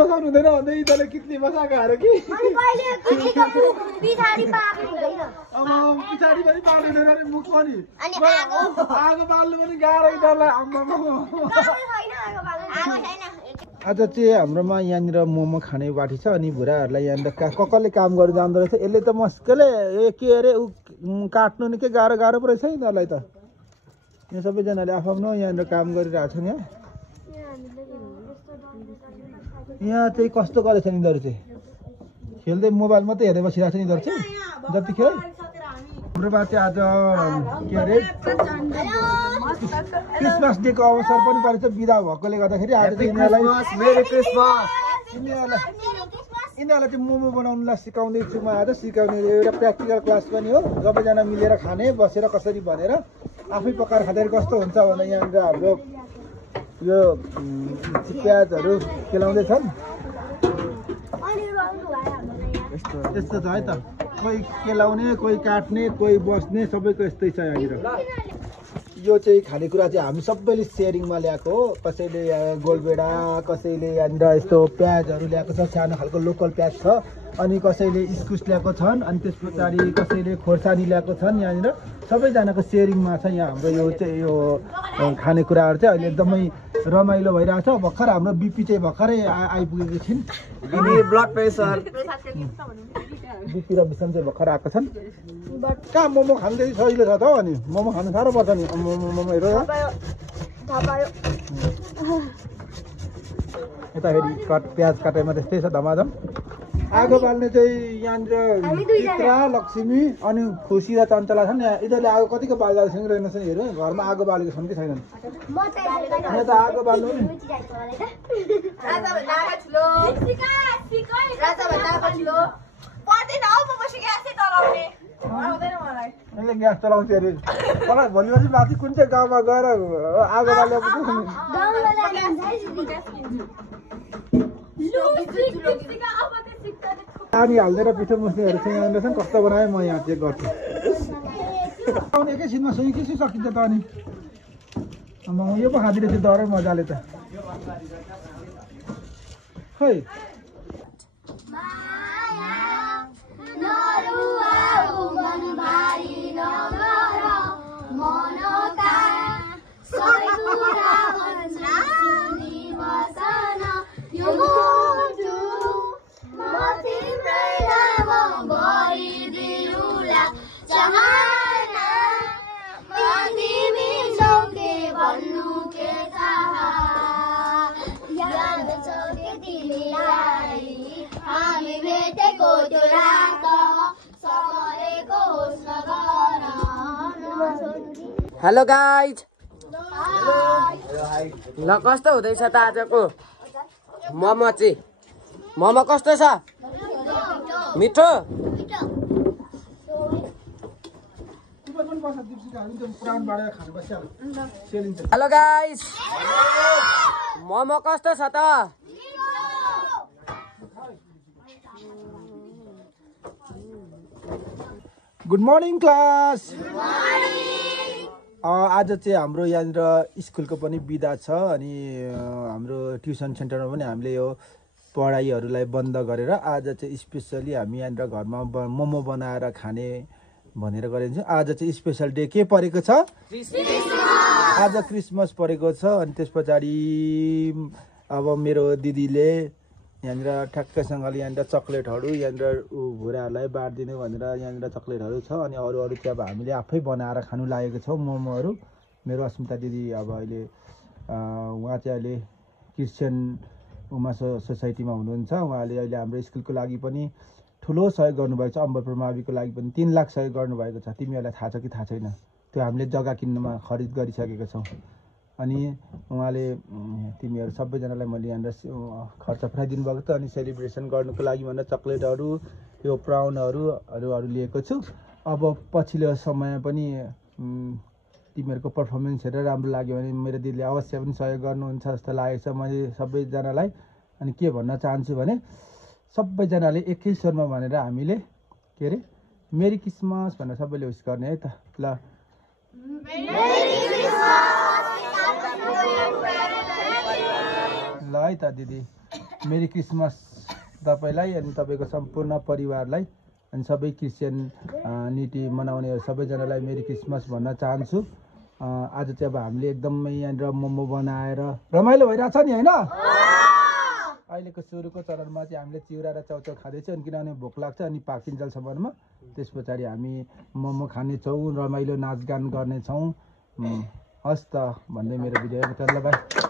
बसाउनु हुँदैन भन्दै यिनीहरूले कित्ली बसाएको अरे कि अब पछाडि पनि पाल्नु हुँदैन अरे मुख पनि आगो बाल्नु पनि गाह्रो यिनीहरूलाई आम्मामा आज चाहिँ हाम्रोमा यहाँनिर मोमो खाने बाटी छ अनि भुराहरूलाई यहाँनिर कसले काम गरेर जाँदो रहेछ यसले त मस्कले के अरे काट्नु नि के गाह्रो गाह्रो पो रहेछ यिनीहरूलाई त यहाँ सबैजनाले आफ्नो यहाँनिर काम गरिरहेको छन् यहाँ चाहिँ कस्तो गरेछ यिनीहरू चाहिँ खेल्दै मोबाइल मात्रै हेर्दै बसिरहेको छ यिनीहरू चाहिँ जतिखेर हाम्रो बाटे आज के अरे क्रिसमस डेको अवसर पनि परेछ बिदा भएकोले गर्दाखेरि आज चाहिँ यिनीहरूलाई चाहिँ मोमो बनाउनुलाई सिकाउँदैछु म आज सिकाउने एउटा प्र्याक्टिकल क्लास पनि हो सबैजना मिलेर खाने बसेर कसरी भनेर आफै पकाएर खाँदाखेरि कस्तो हुन्छ भने यहाँनिर हाम्रो यो प्याजहरू केलाउँदैछन् यस्तो छ है त कोही केलाउने कोही काट्ने कोही बस्ने सबैको यस्तै छ यहाँनिर यो चाहिँ खानेकुरा चाहिँ हामी सबैले सेयरिङमा ल्याएको हो कसैले गोलबेडा कसैले यहाँनिर यस्तो प्याजहरू ल्याएको छ सानो खालको लोकल प्याज छ अनि कसैले इस्कुस ल्याएको छन् अनि त्यस पछाडि कसैले खोर्सानी ल्याएको छन् यहाँनिर सबैजनाको सेयरिङमा छ यहाँ हाम्रो यो चाहिँ यो खानेकुराहरू चाहिँ अहिले एकदमै रमाइलो भइरहेको छ भर्खर हाम्रो बिपी चाहिँ भर्खरै आइपुगेको छिन् अनि ब्लड प्रेसर बिपी र विषम चाहिँ भर्खर आएको छन् कहाँ मोमो खानु चाहिँ सजिलो छ त हौ अनि मोमो खानु साह्रो पर्छ नि मोमो हेर यता फेरि प्याज काटेमा त्यस्तै छ धमाधम आगो बाल्ने चाहिँ यहाँनिर चित्रा लक्ष्मी अनि खुसी र चञ्चला छन् यिनीहरूले आगो कतिको बाल्दा रहेनछन् हेरौँ घरमा आगो बालेको छन् कि छैनन् यहाँ त आगो बाल्नु नि यसले ग्यास चलाउँछ अरे मलाई भोलिपछि माथि कुन चाहिँ गाउँमा गएर आगो बालेको पानी हाल्दै र पिठो मुस्नेहरू चाहिँ यहाँनिर छन् कस्तो बनाएँ म यहाँ चेक गर्छु एकैछिनमा सुई के सकिन्छ त अनि म यो पो खाँदिरहेछु डरै मजाले त खै हेलो गाइज ल कस्तो हुँदैछ त आजको मोमो चाहिँ मोमो कस्तो छ मिठो हेलो गाइज मोमो कस्तो छ त गुड मर्निङ क्लास आज चाहिँ हाम्रो यहाँनिर स्कुलको पनि बिदा छ अनि हाम्रो ट्युसन सेन्टरमा पनि हामीले यो पढाइहरूलाई बन्द गरेर आज चाहिँ स्पेसली हामी यहाँनिर घरमा मोमो बनाएर खाने भनेर गरिन्छ आज चाहिँ स्पेसल डे के परेको छ आज क्रिसमस परेको छ अनि त्यस पछाडि अब मेरो दिदीले यहाँनिर ठ्याक्कैसँगले यहाँनिर चक्लेटहरू यहाँनिर भुराहरूलाई बाँडिदिनु भनेर यहाँनिर चक्लेटहरू छ अनि अरू चाहिँ अब हामीले आफै बनाएर खानु लागेको छौँ मोमोहरू मेरो अस्मिता दिदी अब अहिले उहाँ चाहिँ अहिले क्रिस्चियन उमा सोसाइटीमा हुनुहुन्छ उहाँले अहिले हाम्रो स्कुलको लागि पनि ठुलो सहयोग गर्नुभएको छ अम्बरपुर माविको लागि पनि 3 लाख सहयोग गर्नुभएको छ तिमीहरूलाई थाहा छ कि थाहा छैन त्यो हामीले जग्गा किन्नमा खरिद गरिसकेको छौँ अनि उहाँले तिमीहरू सबैजनालाई मैले यहाँनिर खर्च पठाइदिनु भएको थियो अनि सेलिब्रेसन गर्नुको लागि भनेर चक्लेटहरू यो प्राउनहरू लिएको छु अब पछिल्लो समय पनि तिमीहरूको पर्फर्मेन्स हेरेर राम्रो लाग्यो भने मेरो दिदीले अवश्य पनि सहयोग गर्नुहुन्छ जस्तो लागेको छ मैले सबैजनालाई अनि के भन्न चाहन्छु भने सबैजनाले एकै स्वरमा भनेर हामीले के अरे मेरी क्रिसमस भनेर सबैले विश गर्ने है त ल ल है त दिदी मेरी क्रिसमस तपाईँलाई अनि तपाईँको सम्पूर्ण परिवारलाई अनि सबै क्रिस्चियन नीति मनाउनेहरू सबैजनालाई मेरी क्रिसमस भन्न चाहन्छु। आज चाहिँ अब हामीले एकदमै यहाँनिर मोमो बनाएर रमाइलो भइरहेछ नि होइन। अहिलेको सुरुको चरणमा चाहिँ हामीले चिउरा र चाउचाउ खाँदैछौँ अनि किनभने भोक लाग्छ अनि पाकिन्जेलसम्ममा त्यस पछाडि हामी मोमो खानेछौँ, रमाइलो नाचगान गर्नेछौँ। हस् त भन्दै मेरो भिडियो ल बाई।